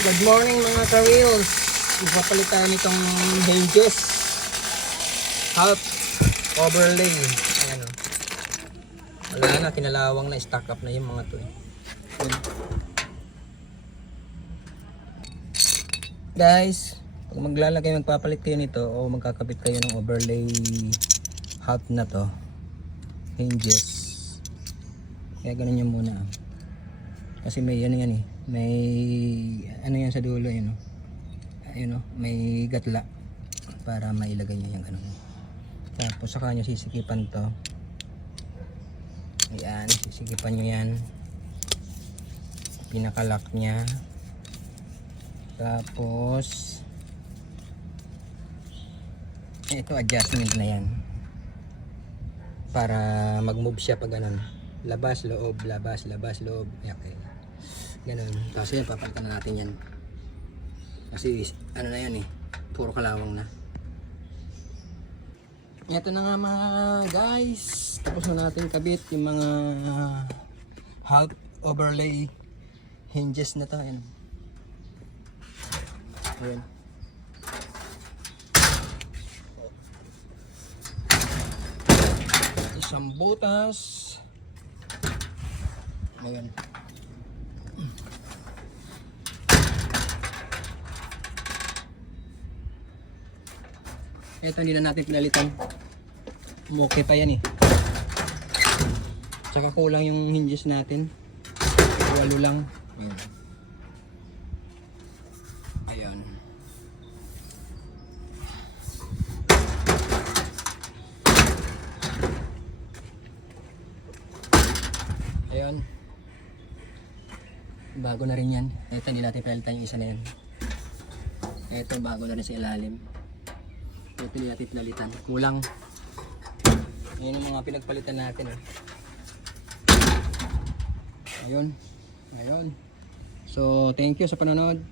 Good morning mga ka-wheels. Ipapalit tayo nitong hinges. Half overlay. Ayan o. Wala na, kinalawang na, stack up na yung mga to. eh. Guys, pag maglalagay, magpapalit kayo nito o magkakabit kayo ng overlay half na to, hinges. Kaya ganun yung muna. Kasi may ano yan eh. May ano yan sa dulo yun. Oh. Ayun oh, may gatla para mailagay niya yung ganun. Tapos saka nyo sisikipan to. Ayan, sisikipan nyo yan. Pinakalak niya. Tapos ito adjustment na yan. Para mag-move siya pag ganun. Labas, loob, labas, labas, loob. Okay. Ganun. Tapos yan, papalitan na natin yan. Kasi ano na yan eh. Puro kalawang na. Ito na nga mga guys. Tapos na natin kabit yung mga half overlay hinges na to. Ayan. Ayan. Isang butas. Ayan. Ito hindi na natin pinalitan. Okay pa yan eh. Tsaka kulang yung hinges natin. Walo lang. Ayan. Ayan. Ayan. Bago na rin yan. Ito hindi natin pinalitan yung isa na yan. Ito bago na rin sa ilalim. Ito hindi natin pinalitan. Kulang. Ayan yung mga pinagpalitan natin. Eh. Ayun. Ayun. So, thank you sa panonood.